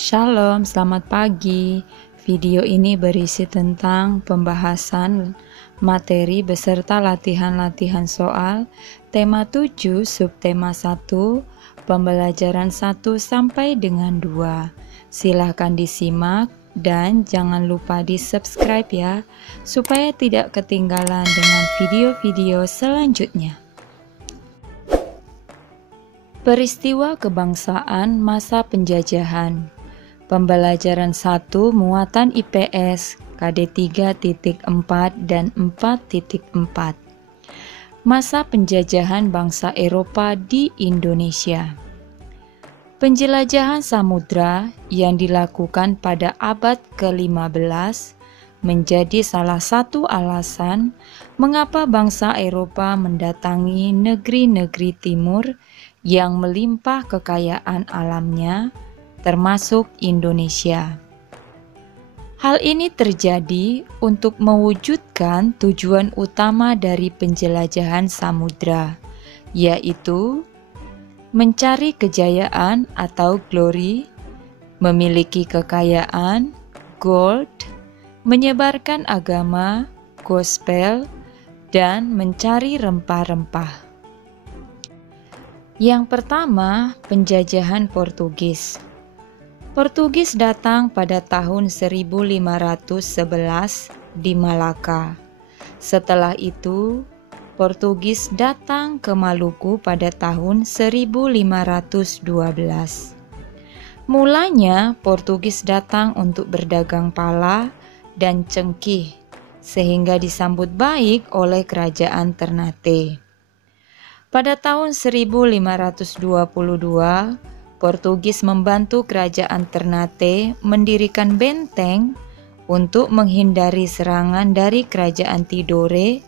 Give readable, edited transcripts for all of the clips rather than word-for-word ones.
Shalom, selamat pagi. Video ini berisi tentang pembahasan materi beserta latihan-latihan soal tema 7, subtema 1, pembelajaran 1 sampai dengan 2. Silahkan disimak dan jangan lupa di-subscribe ya, supaya tidak ketinggalan dengan video-video selanjutnya. Peristiwa kebangsaan masa penjajahan. Pembelajaran 1 muatan IPS KD 3.4 dan 4.4. Masa penjajahan bangsa Eropa di Indonesia. Penjelajahan samudra yang dilakukan pada abad ke-15 menjadi salah satu alasan mengapa bangsa Eropa mendatangi negeri-negeri timur yang melimpah kekayaan alamnya, termasuk Indonesia. Hal ini terjadi untuk mewujudkan tujuan utama dari penjelajahan samudra, yaitu mencari kejayaan atau glory, memiliki kekayaan, gold, menyebarkan agama, gospel, dan mencari rempah-rempah. Yang pertama, penjajahan Portugis. Portugis datang pada tahun 1511 di Malaka. Setelah itu, Portugis datang ke Maluku pada tahun 1512. Mulanya, Portugis datang untuk berdagang pala dan cengkih, sehingga disambut baik oleh kerajaan Ternate. Pada tahun 1522, Portugis membantu kerajaan Ternate mendirikan benteng untuk menghindari serangan dari kerajaan Tidore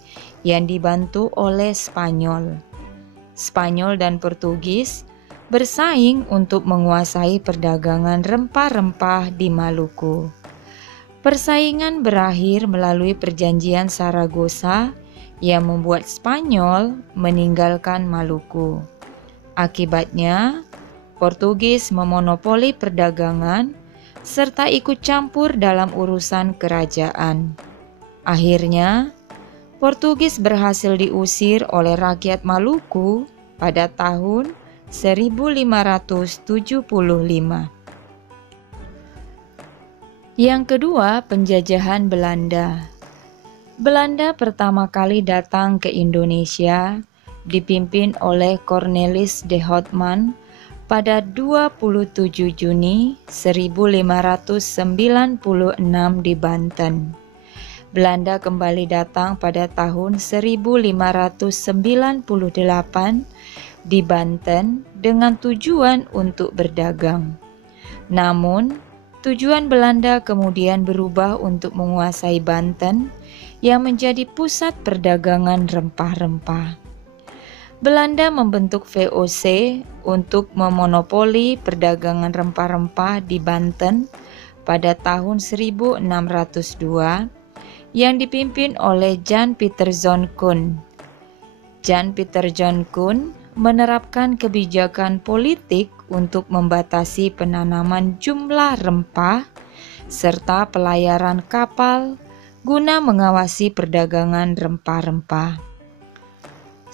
yang dibantu oleh Spanyol. Spanyol dan Portugis bersaing untuk menguasai perdagangan rempah-rempah di Maluku. Persaingan berakhir melalui perjanjian Saragossa yang membuat Spanyol meninggalkan Maluku. Akibatnya, Portugis memonopoli perdagangan serta ikut campur dalam urusan kerajaan. Akhirnya, Portugis berhasil diusir oleh rakyat Maluku pada tahun 1575. Yang kedua, penjajahan Belanda. Belanda pertama kali datang ke Indonesia dipimpin oleh Cornelis de Houtman pada 27 Juni 1596 di Banten. Belanda kembali datang pada tahun 1598 di Banten dengan tujuan untuk berdagang. Namun, tujuan Belanda kemudian berubah untuk menguasai Banten yang menjadi pusat perdagangan rempah-rempah. Belanda membentuk VOC untuk memonopoli perdagangan rempah-rempah di Banten pada tahun 1602 yang dipimpin oleh Jan Pieter Zoon Koen. Jan Pieter Zoon Koen menerapkan kebijakan politik untuk membatasi penanaman jumlah rempah serta pelayaran kapal guna mengawasi perdagangan rempah-rempah.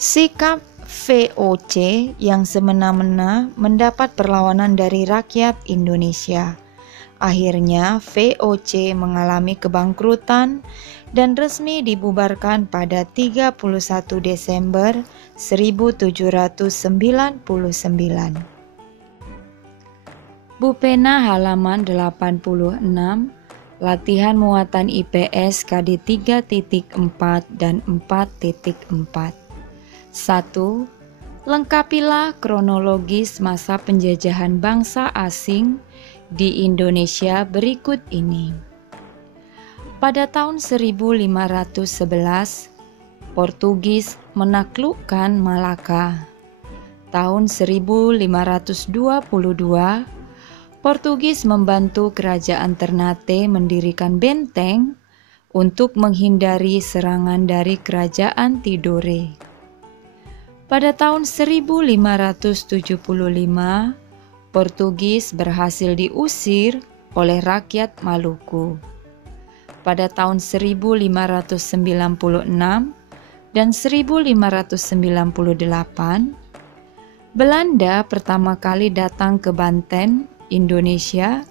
Sikap VOC yang semena-mena mendapat perlawanan dari rakyat Indonesia. Akhirnya VOC mengalami kebangkrutan dan resmi dibubarkan pada 31 Desember 1799. Bupena halaman 86, latihan muatan IPS KD 3.4 dan 4.4. 1. Lengkapilah kronologis masa penjajahan bangsa asing di Indonesia berikut ini. Pada tahun 1511, Portugis menaklukkan Malaka. Tahun 1522, Portugis membantu kerajaan Ternate mendirikan benteng untuk menghindari serangan dari kerajaan Tidore. Pada tahun 1575, Portugis berhasil diusir oleh rakyat Maluku. Pada tahun 1596 dan 1598, Belanda pertama kali datang ke Banten, Indonesia,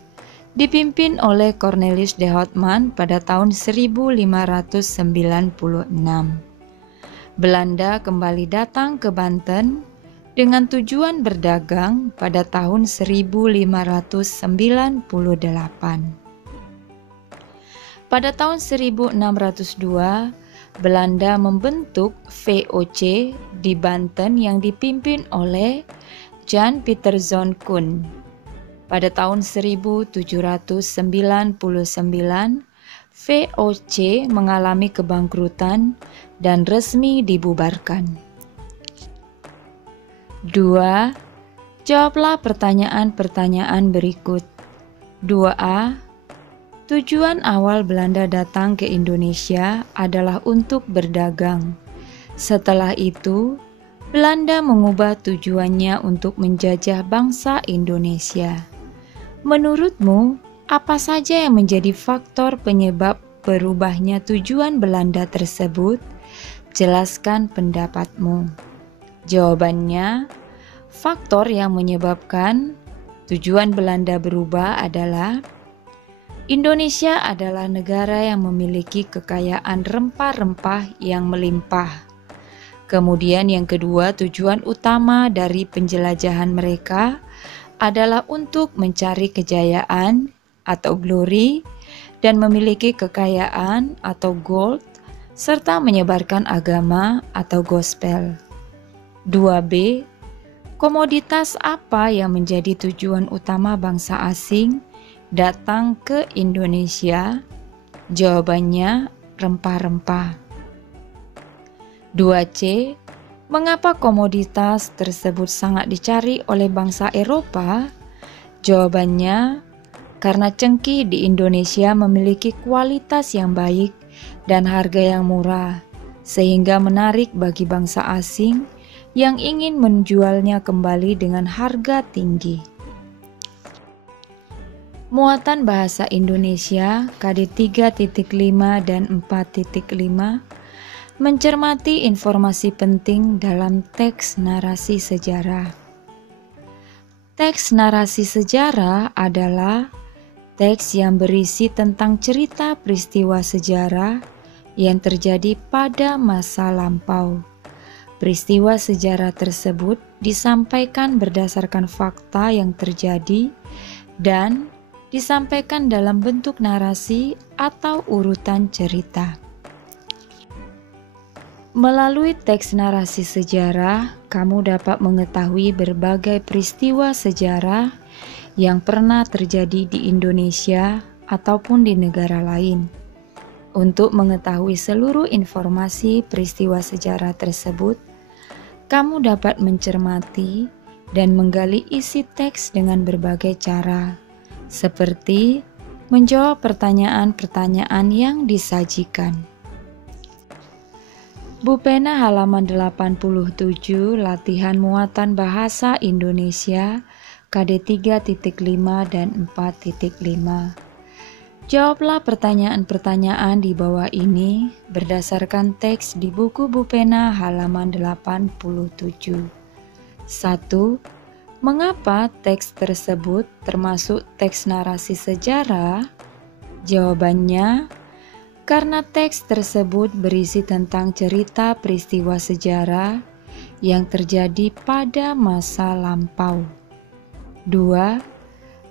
dipimpin oleh Cornelis de Houtman pada tahun 1596. Belanda kembali datang ke Banten dengan tujuan berdagang pada tahun 1598. Pada tahun 1602, Belanda membentuk VOC di Banten yang dipimpin oleh Jan Pieterszoon Koen. Pada tahun 1799, VOC mengalami kebangkrutan dan resmi dibubarkan. 2. Jawablah pertanyaan-pertanyaan berikut. 2A. Tujuan awal Belanda datang ke Indonesia adalah untuk berdagang. Setelah itu, Belanda mengubah tujuannya untuk menjajah bangsa Indonesia. Menurutmu, apa saja yang menjadi faktor penyebab berubahnya tujuan Belanda tersebut? Jelaskan pendapatmu. Jawabannya, faktor yang menyebabkan tujuan Belanda berubah adalah Indonesia adalah negara yang memiliki kekayaan rempah-rempah yang melimpah. Kemudian yang kedua, tujuan utama dari penjelajahan mereka adalah untuk mencari kejayaan atau glory dan memiliki kekayaan atau gold serta menyebarkan agama atau gospel. 2B. Komoditas apa yang menjadi tujuan utama bangsa asing datang ke Indonesia? Jawabannya rempah-rempah. 2C. Mengapa komoditas tersebut sangat dicari oleh bangsa Eropa? Jawabannya, karena cengkih di Indonesia memiliki kualitas yang baik dan harga yang murah, sehingga menarik bagi bangsa asing yang ingin menjualnya kembali dengan harga tinggi. Muatan bahasa Indonesia KD 3.5 dan 4.5 mencermati informasi penting dalam teks narasi sejarah. Teks narasi sejarah adalah teks yang berisi tentang cerita peristiwa sejarah yang terjadi pada masa lampau. Peristiwa sejarah tersebut disampaikan berdasarkan fakta yang terjadi dan disampaikan dalam bentuk narasi atau urutan cerita. Melalui teks narasi sejarah, kamu dapat mengetahui berbagai peristiwa sejarah yang pernah terjadi di Indonesia ataupun di negara lain. Untuk mengetahui seluruh informasi peristiwa sejarah tersebut, kamu dapat mencermati dan menggali isi teks dengan berbagai cara, seperti menjawab pertanyaan-pertanyaan yang disajikan. Bupena halaman 87, latihan muatan bahasa Indonesia, KD 3.5 dan 4.5. Jawablah pertanyaan-pertanyaan di bawah ini berdasarkan teks di buku Bupena halaman 87. 1. Mengapa teks tersebut termasuk teks narasi sejarah? Jawabannya, karena teks tersebut berisi tentang cerita peristiwa sejarah yang terjadi pada masa lampau. 2.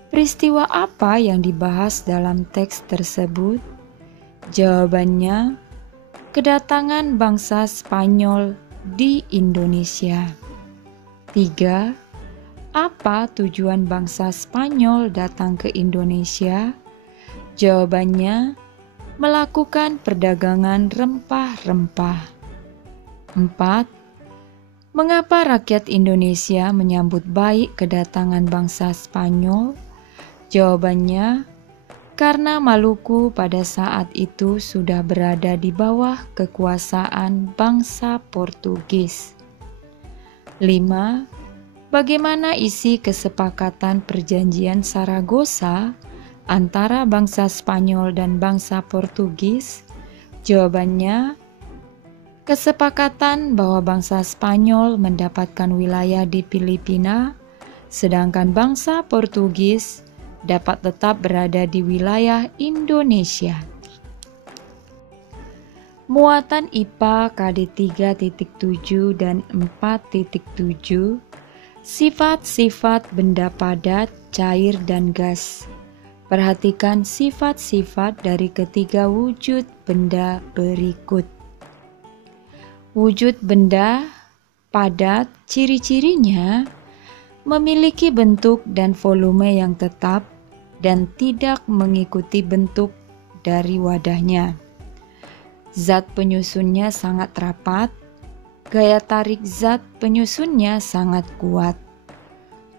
Peristiwa apa yang dibahas dalam teks tersebut? Jawabannya, kedatangan bangsa Spanyol di Indonesia. 3. Apa tujuan bangsa Spanyol datang ke Indonesia? Jawabannya, melakukan perdagangan rempah-rempah. 4. Mengapa rakyat Indonesia menyambut baik kedatangan bangsa Spanyol? Jawabannya, karena Maluku pada saat itu sudah berada di bawah kekuasaan bangsa Portugis. 5. Bagaimana isi kesepakatan perjanjian Saragossa antara bangsa Spanyol dan bangsa Portugis? Jawabannya, kesepakatan bahwa bangsa Spanyol mendapatkan wilayah di Filipina, sedangkan bangsa Portugis dapat tetap berada di wilayah Indonesia. Muatan IPA KD 3.7 dan 4.7, sifat-sifat benda padat, cair, dan gas. Perhatikan sifat-sifat dari ketiga wujud benda berikut. Wujud benda padat, ciri-cirinya memiliki bentuk dan volume yang tetap dan tidak mengikuti bentuk dari wadahnya. Zat penyusunnya sangat rapat, gaya tarik zat penyusunnya sangat kuat.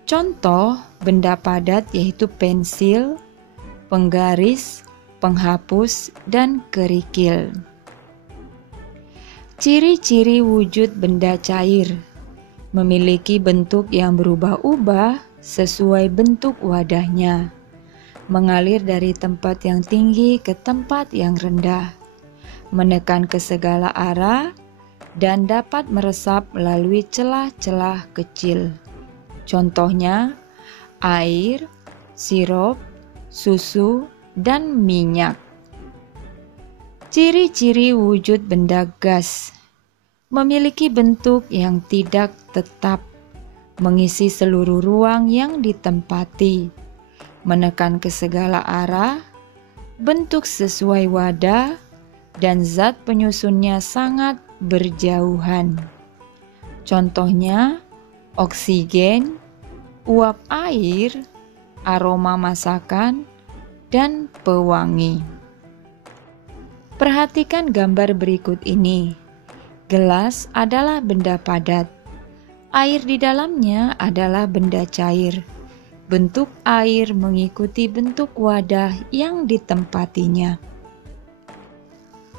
Contoh benda padat yaitu pensil, penggaris, penghapus, dan kerikil. Ciri-ciri wujud benda cair: memiliki bentuk yang berubah-ubah sesuai bentuk wadahnya, mengalir dari tempat yang tinggi ke tempat yang rendah, menekan ke segala arah, dan dapat meresap melalui celah-celah kecil. Contohnya, air, sirup, susu, dan minyak. Ciri-ciri wujud benda gas: memiliki bentuk yang tidak tetap, mengisi seluruh ruang yang ditempati, menekan ke segala arah, bentuk sesuai wadah, dan zat penyusunnya sangat berjauhan. Contohnya, oksigen, uap air, aroma masakan, dan pewangi. Perhatikan gambar berikut ini. Gelas adalah benda padat. Air di dalamnya adalah benda cair. Bentuk air mengikuti bentuk wadah yang ditempatinya.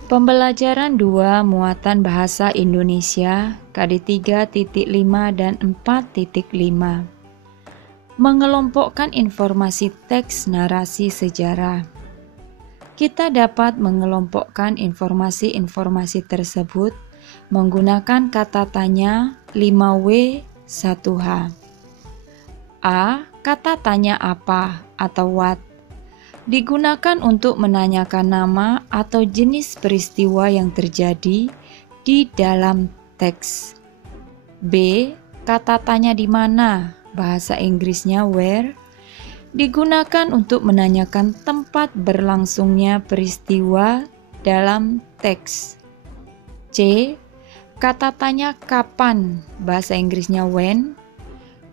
Pembelajaran 2 Muatan Bahasa Indonesia KD 3.5 dan 4.5. Mengelompokkan informasi teks narasi sejarah. Kita dapat mengelompokkan informasi-informasi tersebut menggunakan kata tanya 5W 1H. A. Kata tanya apa atau what digunakan untuk menanyakan nama atau jenis peristiwa yang terjadi di dalam teks. B. Kata tanya di mana, bahasa Inggrisnya where, digunakan untuk menanyakan tempat berlangsungnya peristiwa dalam teks. C. Kata tanya kapan, bahasa Inggrisnya when,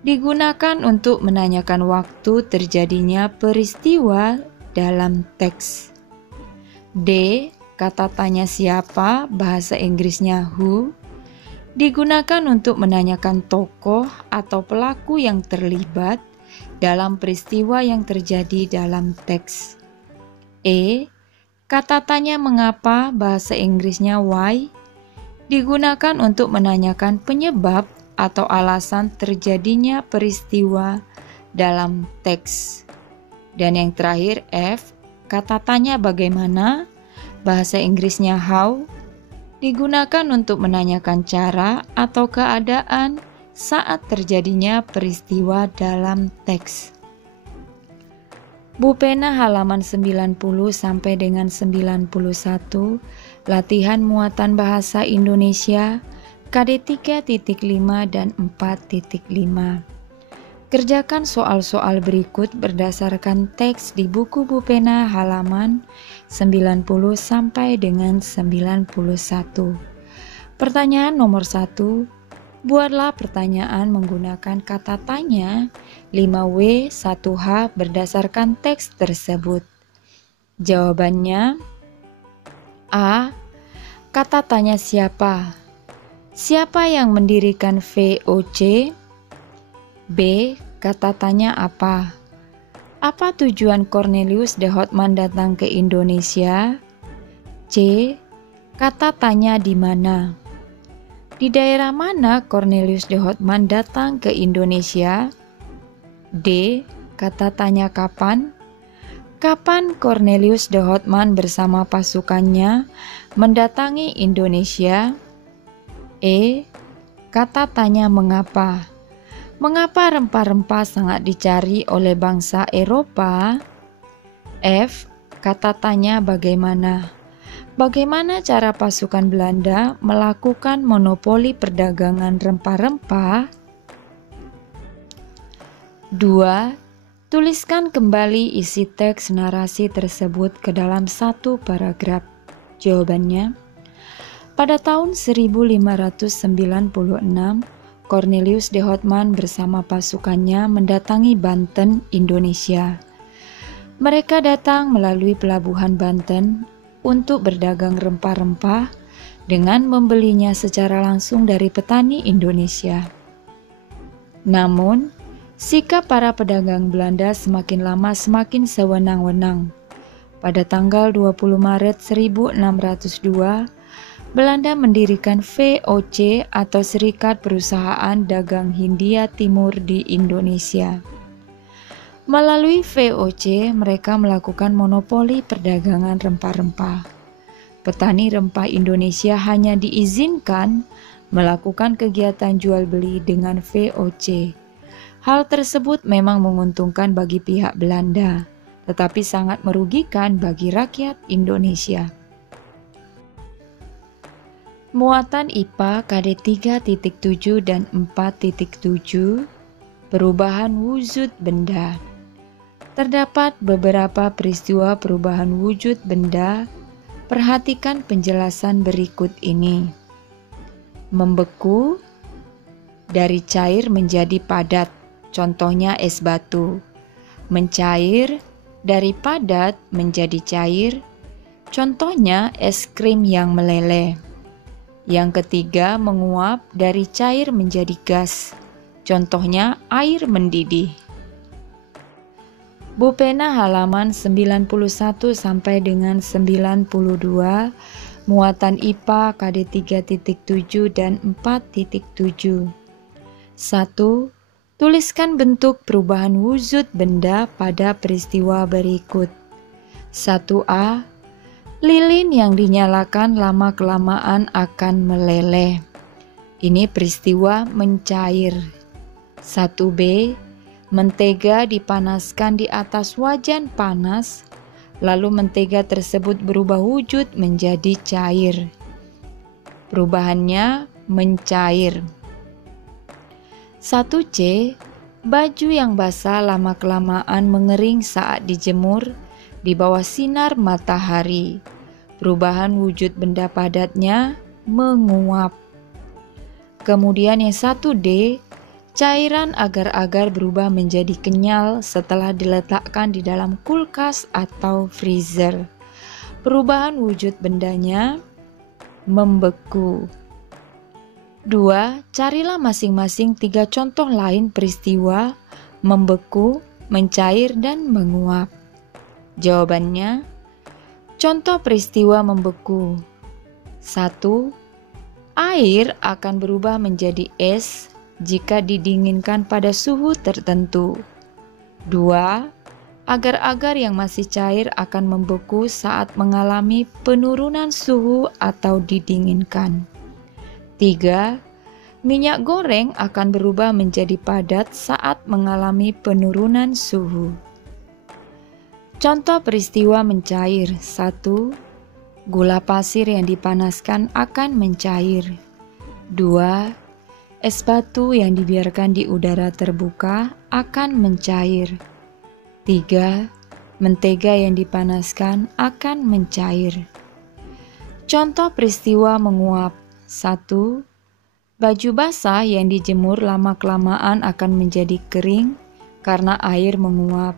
digunakan untuk menanyakan waktu terjadinya peristiwa dalam teks. D. Kata tanya siapa, bahasa Inggrisnya who, digunakan untuk menanyakan tokoh atau pelaku yang terlibat dalam peristiwa yang terjadi dalam teks. E. Kata tanya mengapa, bahasa Inggrisnya why, digunakan untuk menanyakan penyebab atau alasan terjadinya peristiwa dalam teks. Dan yang terakhir F, kata tanya bagaimana, bahasa Inggrisnya how, digunakan untuk menanyakan cara atau keadaan saat terjadinya peristiwa dalam teks. Bu Pena halaman 90 sampai dengan 91, latihan muatan bahasa Indonesia KD 3.5 dan 4.5. Kerjakan soal-soal berikut berdasarkan teks di buku Bu Pena halaman 90 sampai dengan 91. Pertanyaan nomor 1. Buatlah pertanyaan menggunakan kata tanya 5W 1H berdasarkan teks tersebut. Jawabannya: A. Kata tanya siapa? Siapa yang mendirikan VOC? B. Kata tanya apa? Apa tujuan Cornelius de Houtman datang ke Indonesia? C. Kata tanya di mana? Di daerah mana Cornelius de Houtman datang ke Indonesia? D. Kata tanya kapan? Kapan Cornelius de Houtman bersama pasukannya mendatangi Indonesia? E. Kata tanya mengapa? Mengapa rempah-rempah sangat dicari oleh bangsa Eropa? F. Kata tanya bagaimana? Bagaimana cara pasukan Belanda melakukan monopoli perdagangan rempah-rempah? 2. Tuliskan kembali isi teks narasi tersebut ke dalam satu paragraf. Jawabannya, pada tahun 1596, Cornelius de Houtman bersama pasukannya mendatangi Banten, Indonesia. Mereka datang melalui pelabuhan Banten untuk berdagang rempah-rempah dengan membelinya secara langsung dari petani Indonesia. Namun, sikap para pedagang Belanda semakin lama semakin sewenang-wenang. Pada tanggal 20 Maret 1602, Belanda mendirikan VOC atau Serikat Perusahaan Dagang Hindia Timur di Indonesia. Melalui VOC, mereka melakukan monopoli perdagangan rempah-rempah. Petani rempah Indonesia hanya diizinkan melakukan kegiatan jual beli dengan VOC. Hal tersebut memang menguntungkan bagi pihak Belanda, tetapi sangat merugikan bagi rakyat Indonesia. Muatan IPA KD 3.7 dan 4.7, perubahan wujud benda. Terdapat beberapa peristiwa perubahan wujud benda. Perhatikan penjelasan berikut ini. Membeku, dari cair menjadi padat. Contohnya es batu. Mencair, dari padat menjadi cair. Contohnya es krim yang meleleh. Yang ketiga, menguap dari cair menjadi gas. Contohnya air mendidih. Buku halaman 91 sampai dengan 92, muatan IPA KD 3.7 dan 4.7. 1. Tuliskan bentuk perubahan wujud benda pada peristiwa berikut. 1a. Lilin yang dinyalakan lama-kelamaan akan meleleh. Ini peristiwa mencair. 1b. Mentega dipanaskan di atas wajan panas, lalu mentega tersebut berubah wujud menjadi cair. Perubahannya mencair. 1c. Baju yang basah lama-kelamaan mengering saat dijemur di bawah sinar matahari. Perubahan wujud benda padatnya menguap. Kemudian yang 1d, cairan agar-agar berubah menjadi kenyal setelah diletakkan di dalam kulkas atau freezer. Perubahan wujud bendanya membeku. 2. Carilah masing-masing 3 contoh lain peristiwa membeku, mencair, dan menguap. Jawabannya, contoh peristiwa membeku. 1. Air akan berubah menjadi es jika didinginkan pada suhu tertentu. 2. Agar-agar yang masih cair akan membeku saat mengalami penurunan suhu atau didinginkan. 3. Minyak goreng akan berubah menjadi padat saat mengalami penurunan suhu. Contoh peristiwa mencair. 1. Gula pasir yang dipanaskan akan mencair. 2. Es batu yang dibiarkan di udara terbuka akan mencair. 3. Mentega yang dipanaskan akan mencair. Contoh peristiwa menguap. 1. Baju basah yang dijemur lama-kelamaan akan menjadi kering karena air menguap.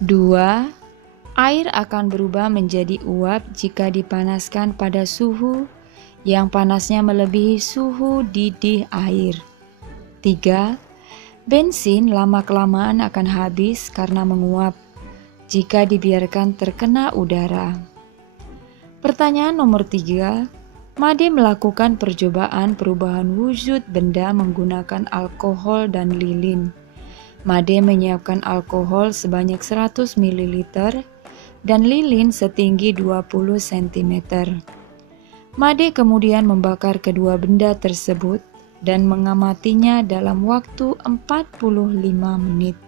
2. Air akan berubah menjadi uap jika dipanaskan pada suhu yang panasnya melebihi suhu didih air. 3. Bensin lama-kelamaan akan habis karena menguap jika dibiarkan terkena udara. Pertanyaan nomor 3. Made melakukan percobaan perubahan wujud benda menggunakan alkohol dan lilin. Made menyiapkan alkohol sebanyak 100 ml dan lilin setinggi 20 cm. Made kemudian membakar kedua benda tersebut dan mengamatinya dalam waktu 45 menit.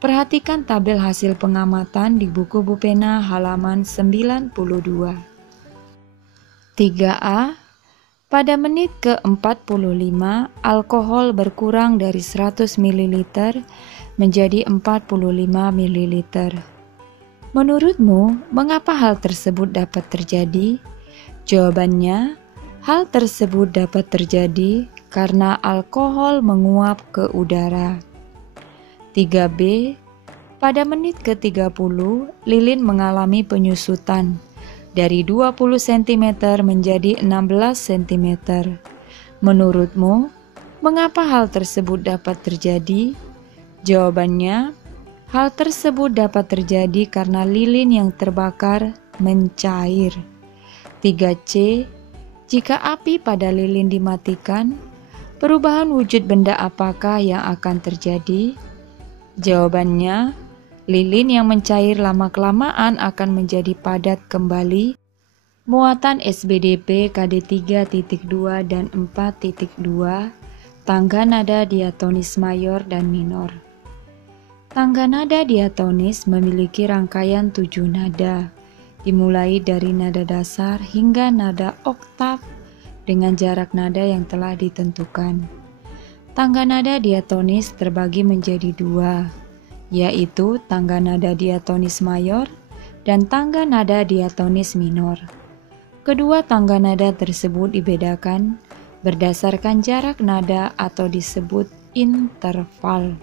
Perhatikan tabel hasil pengamatan di buku Bupena halaman 92. 3A. Pada menit ke-45, alkohol berkurang dari 100 ml menjadi 45 ml. Menurutmu, mengapa hal tersebut dapat terjadi? Jawabannya, hal tersebut dapat terjadi karena alkohol menguap ke udara. 3B. Pada menit ke-30, lilin mengalami penyusutan dari 20 cm menjadi 16 cm. Menurutmu, mengapa hal tersebut dapat terjadi? Jawabannya, hal tersebut dapat terjadi karena lilin yang terbakar mencair. 3C. Jika api pada lilin dimatikan, perubahan wujud benda apakah yang akan terjadi? Jawabannya, lilin yang mencair lama-kelamaan akan menjadi padat kembali. Muatan SBDP KD 3.2 dan 4.2, tangga nada diatonis mayor dan minor. Tangga nada diatonis memiliki rangkaian 7 nada, dimulai dari nada dasar hingga nada oktav dengan jarak nada yang telah ditentukan. Tangga nada diatonis terbagi menjadi 2, yaitu tangga nada diatonis mayor dan tangga nada diatonis minor. Kedua tangga nada tersebut dibedakan berdasarkan jarak nada atau disebut interval.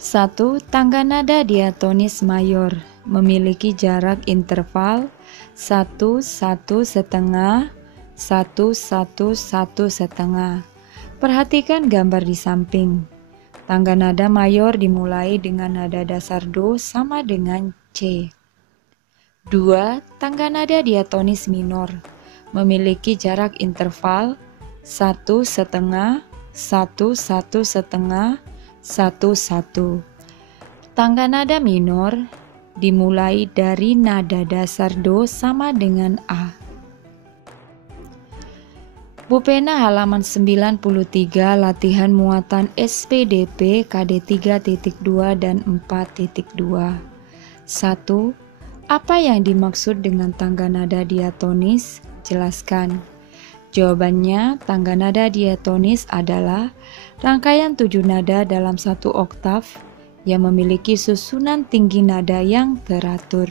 1. Tangga nada diatonis mayor memiliki jarak interval 1, 1,5, 1, 1, 1,5. Perhatikan gambar di samping. Tangga nada mayor dimulai dengan nada dasar Do sama dengan C. 2. Tangga nada diatonis minor memiliki jarak interval 1,5, 1, 1,5, 1, 1. Tangga nada minor dimulai dari nada dasar Do sama dengan A. Bupena halaman 93 latihan muatan SPDP KD 3.2 dan 4.2. 1. Apa yang dimaksud dengan tangga nada diatonis? Jelaskan. Jawabannya, tangga nada diatonis adalah rangkaian 7 nada dalam satu oktav yang memiliki susunan tinggi nada yang teratur.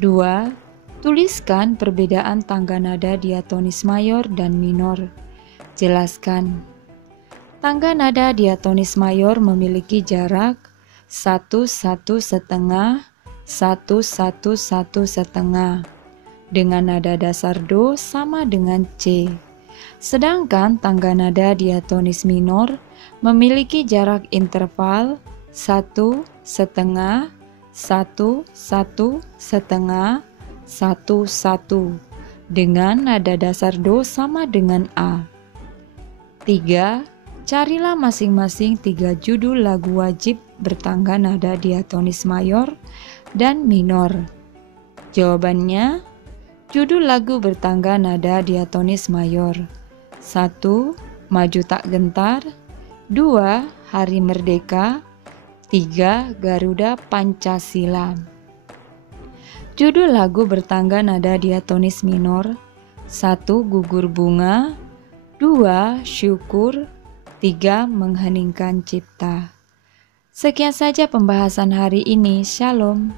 2. Tuliskan perbedaan tangga nada diatonis mayor dan minor. Jelaskan. Tangga nada diatonis mayor memiliki jarak 1, 1,5, 1, 1, 1,5 dengan nada dasar Do sama dengan C. Sedangkan tangga nada diatonis minor memiliki jarak interval 1, 1,5, 1, 1,5, 1, 1 dengan nada dasar Do sama dengan A. 3. Carilah masing-masing 3 judul lagu wajib bertangga nada diatonis mayor dan minor. Jawabannya, judul lagu bertangga nada diatonis mayor. 1. Maju Tak Gentar. 2. Hari Merdeka. 3. Garuda Pancasila. Judul lagu bertangga nada diatonis minor. 1. Gugur Bunga. 2. Syukur. 3. Mengheningkan Cipta. Sekian saja pembahasan hari ini. Shalom.